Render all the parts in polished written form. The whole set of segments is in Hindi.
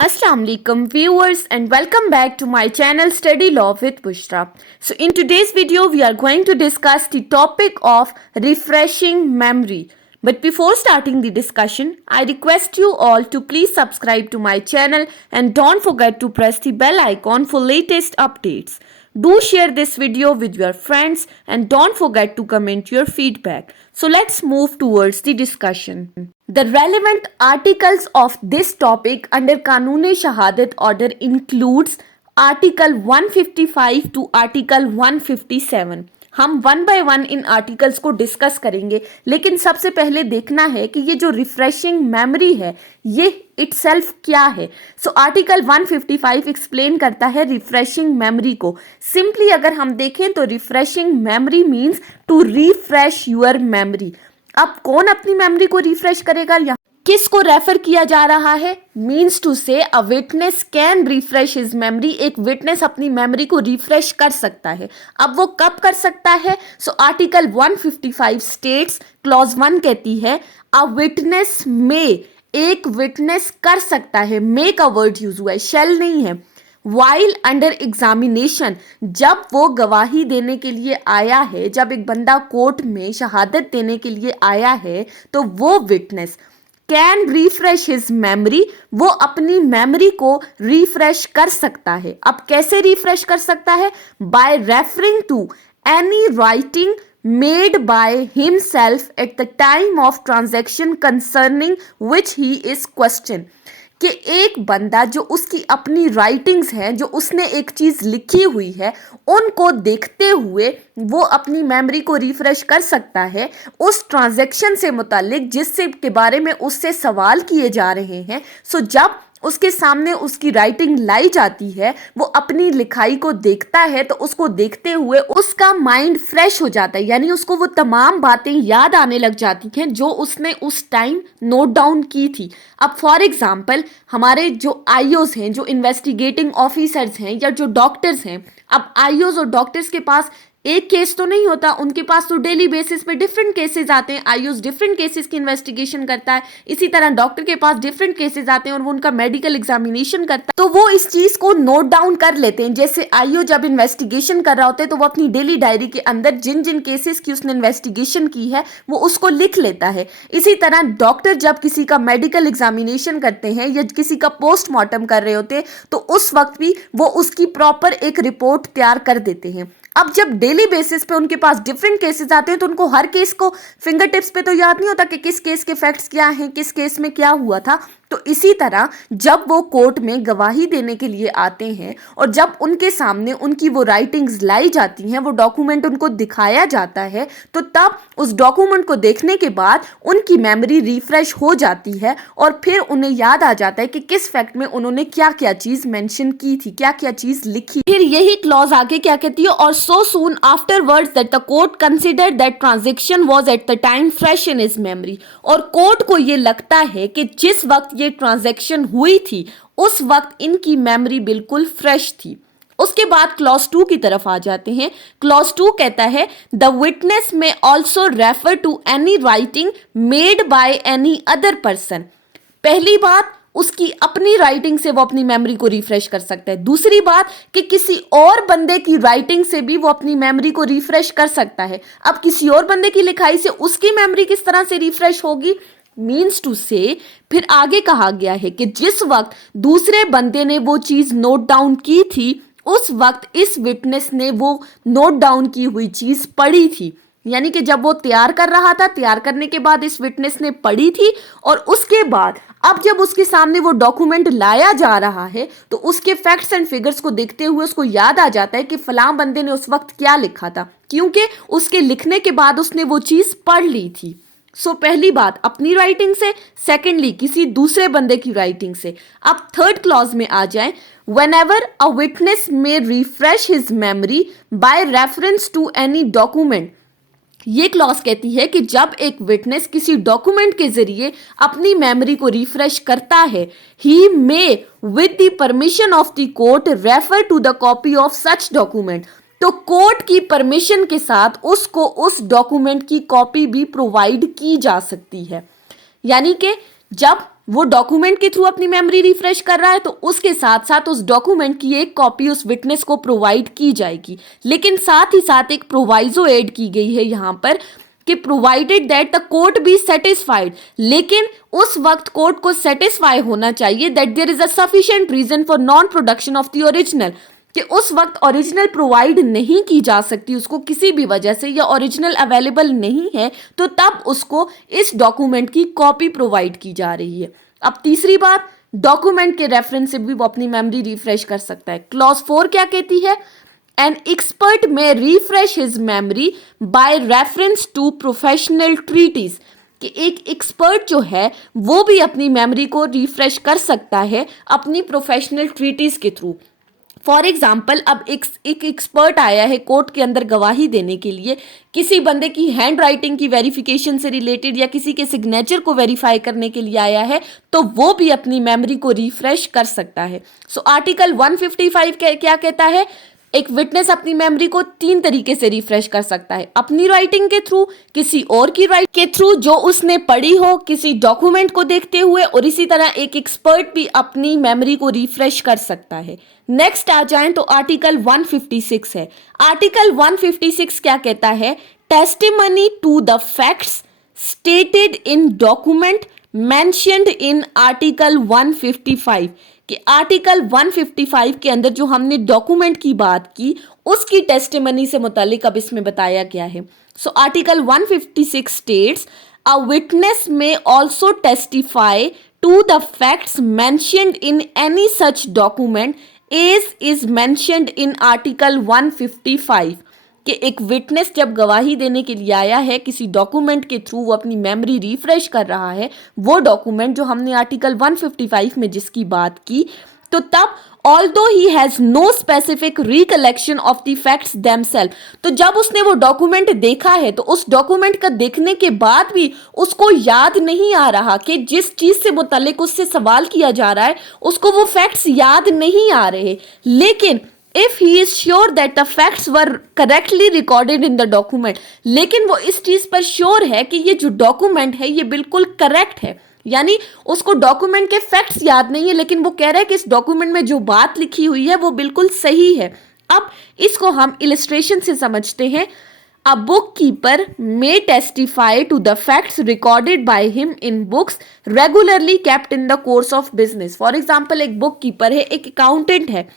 Assalamu alaikum viewers and welcome back to my channel Study Law with Bushra. So in today's video we are going to discuss the topic of refreshing memory. But before starting the discussion, I request you all to please subscribe to my channel and don't forget to press the bell icon for latest updates. Do share this video with your friends and don't forget to comment your feedback. So let's move towards the discussion. The relevant articles of this topic under Kanun-e-Shahadat order includes Article 155 to Article 157. हम one by one in articles को डिस्कस करेंगे, लेकिन सबसे पहले देखना है कि ये जो रिफ्रेशिंग मेमोरी है ये इटसेल्फ क्या है. सो आर्टिकल 155 एक्सप्लेन करता है रिफ्रेशिंग मेमोरी को. सिंपली अगर हम देखें तो refreshing memory means to refresh your memory. अब कौन अपनी मेमोरी को रिफ्रेश करेगा, या किसको रेफर किया जा रहा है? मीन्स टू से a witness can refresh his memory. एक विटनेस अपनी मेमोरी को रिफ्रेश कर सकता है. अब वो कब कर सकता है? सो आर्टिकल 155 स्टेट्स, क्लॉज 1 कहती है अ विटनेस में, एक विटनेस कर सकता है. मे का वर्ड यूज हुआ है, शेल नहीं है. वाइल अंडर एग्जामिनेशन, जब वो गवाही देने के लिए आया है, जब एक बंदा कोर्ट में शहादत देने के लिए आया है, तो वो witness can refresh his memory, वो अपनी मेमोरी को रिफ्रेश कर सकता है. अब कैसे रिफ्रेश कर सकता है? By referring to any writing made by himself at the time of transaction concerning which he is question. कि एक बंदा जो उसकी अपनी राइटिंग्स हैं, जो उसने एक चीज़ लिखी हुई है, उनको देखते हुए वो अपनी मेमोरी को रिफ्रेश कर सकता है उस ट्रांजैक्शन से मुतालिक जिससे के बारे में उससे सवाल किए जा रहे हैं. सो जब उसके सामने उसकी राइटिंग लाई जाती है, वो अपनी लिखाई को देखता है, तो उसको देखते हुए उसका माइंड फ्रेश हो जाता है, यानी उसको वो तमाम बातें याद आने लग जाती हैं जो उसने उस टाइम नोट डाउन की थी. अब फॉर एग्जांपल हमारे जो आईओज हैं, जो इन्वेस्टिगेटिंग ऑफिसर्स हैं, या जो डॉक्टर्स हैं, अब आईओज और डॉक्टर्स के पास एक केस तो नहीं होता, उनके पास तो डेली बेसिस पे डिफरेंट केसेस आते हैं. आईओज डिफरेंट केसेस की इन्वेस्टिगेशन करता है, इसी तरह डॉक्टर के पास डिफरेंट केसेस आते हैं और वो उनका मेडिकल एग्जामिनेशन करता है. तो वो इस चीज को नोट डाउन कर लेते हैं. जैसे आईओ जब इन्वेस्टिगेशन कर रहा होता है तो वो अपनी डेली डायरी के अंदर जिन जिन केसेस की उसने इन्वेस्टिगेशन की है वो उसको लिख लेता है. इसी तरह डॉक्टर जब किसी का मेडिकल एग्जामिनेशन करते हैं या किसी का पोस्टमार्टम कर रहे होते हैं तो उस वक्त भी वो उसकी प्रॉपर एक रिपोर्ट तैयार कर देते हैं. अब जब डेली बेसिस पे उनके पास डिफरेंट केसेस आते हैं तो उनको हर केस को फिंगर टिप्स पे तो याद नहीं होता कि किस केस के फैक्ट्स क्या हैं, किस केस में क्या हुआ था. तो इसी तरह जब वो कोर्ट में गवाही देने के लिए आते हैं और जब उनके सामने उनकी वो राइटिंग्स लाई जाती हैं, वो डॉक्यूमेंट उनको दिखाया जाता है, तो तब उस डॉक्यूमेंट को देखने के बाद उनकी मेमोरी रिफ्रेश हो जाती है और फिर उन्हें याद आ जाता है कि किस फैक्ट में उन्होंने क्या क्या चीज मेंशन की थी, क्या क्या चीज लिखी. फिर यही क्लॉज आगे क्या कहती है? और so soon afterwards that the court consider that transaction was at the time fresh in his memory. और कोर्ट को ये लगता है कि जिस वक्त ये ट्रांजैक्शन हुई थी उस वक्त इनकी मेमोरी बिल्कुल फ्रेश थी. उसके बाद क्लॉज 2 की तरफ आ जाते हैं. क्लॉज 2 कहता है the witness may also refer to any writing made by any other person. पहली बात, उसकी अपनी राइटिंग से वो अपनी मेमोरी को रिफ्रेश कर सकता है. दूसरी बात कि किसी और बंदे की राइटिंग से भी वो अपनी मेमोरी को रिफ्रेश कर सकता है. अब किसी और बंदे की लिखाई से उसकी मेमोरी किस तरह से रिफ्रेश होगी? मीन्स टू से फिर आगे कहा गया है कि जिस वक्त दूसरे बंदे ने वो चीज नोट डाउन की थी उस वक्त इस विटनेस ने वो नोट डाउन की हुई चीज पढ़ी थी. यानी कि जब वो तैयार कर रहा था, तैयार करने के बाद इस विटनेस ने पढ़ी थी और उसके बाद अब जब उसके सामने वो डॉक्यूमेंट लाया जा रहा है तो उसके फैक्ट्स एंड फिगर्स को देखते हुए उसको याद आ जाता है कि फलां बंदे ने उस वक्त क्या लिखा था, क्योंकि उसके लिखने के बाद उसने वो चीज पढ़ ली थी. सो पहली बात अपनी राइटिंग से, सेकेंडली किसी दूसरे बंदे की राइटिंग से. अब थर्ड क्लॉज में आ जाए. whenever a witness may refresh his memory by reference to any document. ये क्लॉज कहती है कि जब एक विटनेस किसी डॉक्यूमेंट के जरिए अपनी मेमोरी को रिफ्रेश करता है, he may with the permission of the court refer to the copy of such document. तो कोर्ट की परमिशन के साथ उसको उस डॉक्यूमेंट की कॉपी भी प्रोवाइड की जा सकती है. यानी कि जब वो डॉक्यूमेंट के थ्रू अपनी मेमोरी रिफ्रेश कर रहा है तो उसके साथ साथ उस डॉक्यूमेंट की एक कॉपी उस विटनेस को प्रोवाइड की जाएगी। लेकिन साथ ही साथ एक प्रोवाइजो ऐड की गई है यहाँ पर कि provided that the court be satisfied, लेकिन उस वक्त कोर्ट को सेटिस्फाई होना चाहिए that there is a sufficient reason for non production of the original, कि उस वक्त ओरिजिनल प्रोवाइड नहीं की जा सकती उसको किसी भी वजह से, या ओरिजिनल अवेलेबल नहीं है, तो तब उसको इस डॉक्यूमेंट की कॉपी प्रोवाइड की जा रही है। अब तीसरी बात, डॉक्यूमेंट के रेफरेंस से भी वो अपनी मेमोरी रिफ्रेश कर सकता है। क्लॉज 4 क्या कहती है? An expert may refresh his memory by reference to professional treatises, कि एक एक्सपर्ट जो है वो भी अपनी मेमोरी को रिफ्रेश कर सकता है अपनी प्रोफेशनल ट्रीटीज के थ्रू। फॉर एग्जाम्पल, अब एक एक्सपर्ट आया है कोर्ट के अंदर गवाही देने के लिए, किसी बंदे की हैंड राइटिंग की वेरिफिकेशन से रिलेटेड या किसी के सिग्नेचर को वेरीफाई करने के लिए आया है, तो वो भी अपनी मेमोरी को रिफ्रेश कर सकता है। सो आर्टिकल 155 क्या कहता है? एक विटनेस अपनी मेमोरी को 3 तरीके से रिफ्रेश कर सकता है, अपनी राइटिंग के थ्रू, किसी और की राइटिंग के थ्रू जो उसने पढ़ी हो, किसी डॉक्यूमेंट को देखते हुए, और इसी तरह एक एक्सपर्ट भी अपनी मेमोरी को रिफ्रेश कर सकता है। नेक्स्ट आ जाएं तो आर्टिकल 156 है। आर्टिकल 156 क्या कहता है? Testimony to the facts stated in document mentioned in article 155, कि आर्टिकल 155 के अंदर जो हमने डॉक्यूमेंट की बात की उसकी टेस्टिमनी से मुतालिक अब इसमें बताया गया है। So article 156 states a witness may also testify to the facts mentioned in any such document as is mentioned in article 155, कि एक विटनेस जब गवाही देने के लिए आया है किसी डॉक्यूमेंट के थ्रू, वो अपनी मेमोरी रिफ्रेश कर रहा है, वो डॉक्यूमेंट जो हमने आर्टिकल 155 में जिसकी बात की, तो तब although he has no specific recollection of the facts themselves, तो जब उसने वो डॉक्यूमेंट देखा है तो उस डॉक्यूमेंट का देखने के बाद भी उसको याद नहीं आ रहा कि जिस चीज से मुतल्लिक उससे सवाल किया जा रहा है उसको वो फैक्ट्स याद नहीं आ रहे, लेकिन if he is sure that the facts were correctly recorded in the document, लेकिन वो इस चीज पर श्योर है कि ये जो डॉक्यूमेंट है ये बिल्कुल करेक्ट है, यानी उसको डॉक्यूमेंट के फैक्ट्स याद नहीं है लेकिन वो कह रहा है कि इस डॉक्यूमेंट में जो बात लिखी हुई है वो बिल्कुल सही है। अब इसको हम इलिस्ट्रेशन से समझते हैं। A bookkeeper may testify to the facts recorded by him in books regularly kept in the course of business. For example, एक bookkeeper है, एक accountant है,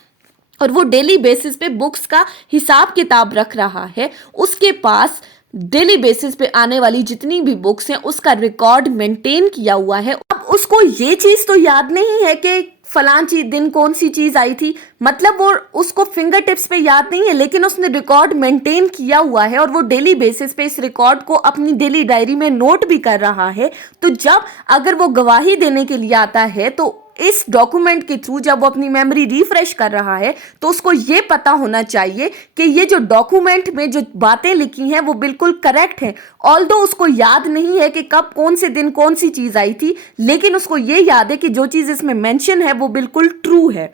और वो डेली बेसिस पे बुक्स का हिसाब किताब रख रहा है, उसके पास डेली बेसिस पे आने वाली जितनी भी बुक्स हैं उसका रिकॉर्ड मेंटेन किया हुआ है। अब उसको ये चीज तो याद नहीं है कि फलां दिन कौन सी चीज आई थी, मतलब वो उसको फिंगर टिप्स पे याद नहीं है, लेकिन उसने रिकॉर्ड मेंटेन किया हुआ है और वो डेली बेसिस पे इस रिकॉर्ड को अपनी डेली डायरी में नोट भी कर रहा है। तो जब अगर वो गवाही देने के लिए आता है तो इस डॉक्यूमेंट के थ्रू जब वो अपनी मेमोरी रिफ्रेश कर रहा है तो उसको ये पता होना चाहिए कि ये जो डॉक्यूमेंट में जो बातें लिखी हैं वो बिल्कुल करेक्ट है। ऑल्दो उसको याद नहीं है कि कब कौन से दिन कौन सी चीज आई थी, लेकिन उसको ये याद है कि जो चीज इसमें मेंशन है वो बिल्कुल ट्रू है।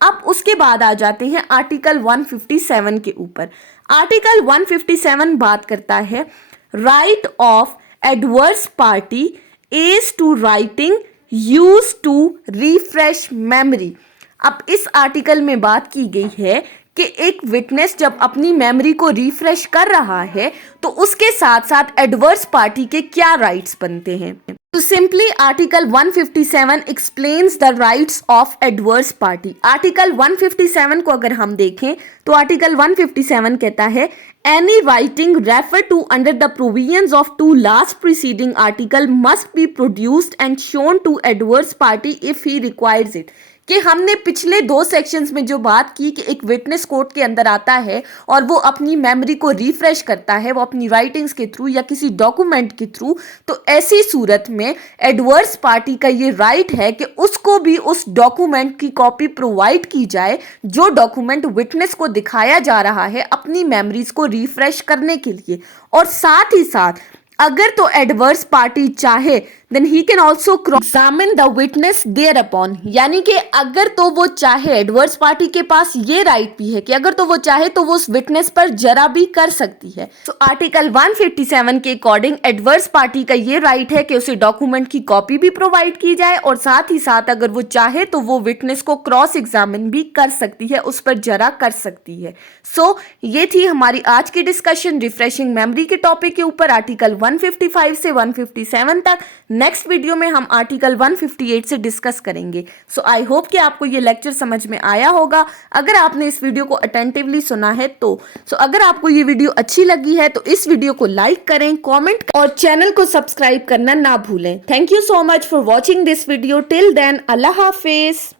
अब उसके बाद आ जाते हैं आर्टिकल 157 के ऊपर। आर्टिकल 157 बात करता है right of adverse party as to writing used to refresh memory. अब इस आर्टिकल में बात की गई है कि एक विटनेस जब अपनी मेमोरी को रिफ्रेश कर रहा है तो उसके साथ साथ एडवर्स पार्टी के क्या राइट्स बनते हैं। तो simply article 157 explains the rights of adverse party. Article 157 को अगर हम देखें तो आर्टिकल 157 कहता है any writing referred to under the provisions of two last preceding article must be produced and shown to adverse party if he requires it। कि हमने पिछले 2 सेक्शंस में जो बात की कि एक विटनेस कोर्ट के अंदर आता है और वो अपनी मेमोरी को रिफ्रेश करता है, वो अपनी राइटिंग्स के थ्रू या किसी डॉक्यूमेंट के थ्रू, तो ऐसी सूरत में एडवर्स पार्टी का ये राइट है कि उसको भी उस डॉक्यूमेंट की कॉपी प्रोवाइड की जाए जो डॉक्यूमेंट विटनेस को दिखाया जा रहा है अपनी मेमोरीज को रिफ्रेश करने के लिए। और साथ ही साथ अगर तो एडवर्स पार्टी चाहे then he can also cross-examine the witness thereupon. यानी कि अगर तो वो चाहे, एडवर्स पार्टी के पास ये राइट भी है कि अगर तो वो चाहे तो वो उस विटनेस पर जरा भी कर सकती है. तो आर्टिकल 157 के अकॉर्डिंग एडवर्स पार्टी का ये राइट है कि उसे डॉक्यूमेंट की कॉपी भी प्रोवाइड की जाए और साथ ही साथ अगर वो चाहे तो वो विटनेस को क्रॉस एग्जामिन भी कर सकती है, उस पर जरा कर सकती है. सो ये थी हमारी आज की डिस्कशन रिफ्रेशिंग मेमोरी के टॉपिक के ऊपर, आर्टिकल 155 से 157 तक. नेक्स्ट वीडियो में हम आर्टिकल 158 से डिस्कस करेंगे. सो आई होप कि आपको ये लेक्चर समझ में आया होगा. अगर आपने इस वीडियो को अटेंटिवली सुना है तो अगर आपको ये वीडियो अच्छी लगी है तो इस वीडियो को लाइक करें, कमेंट और चैनल को सब्सक्राइब करना ना भूलें. Thank you so much for watching this video. Till then, अल्लाह हाफिज.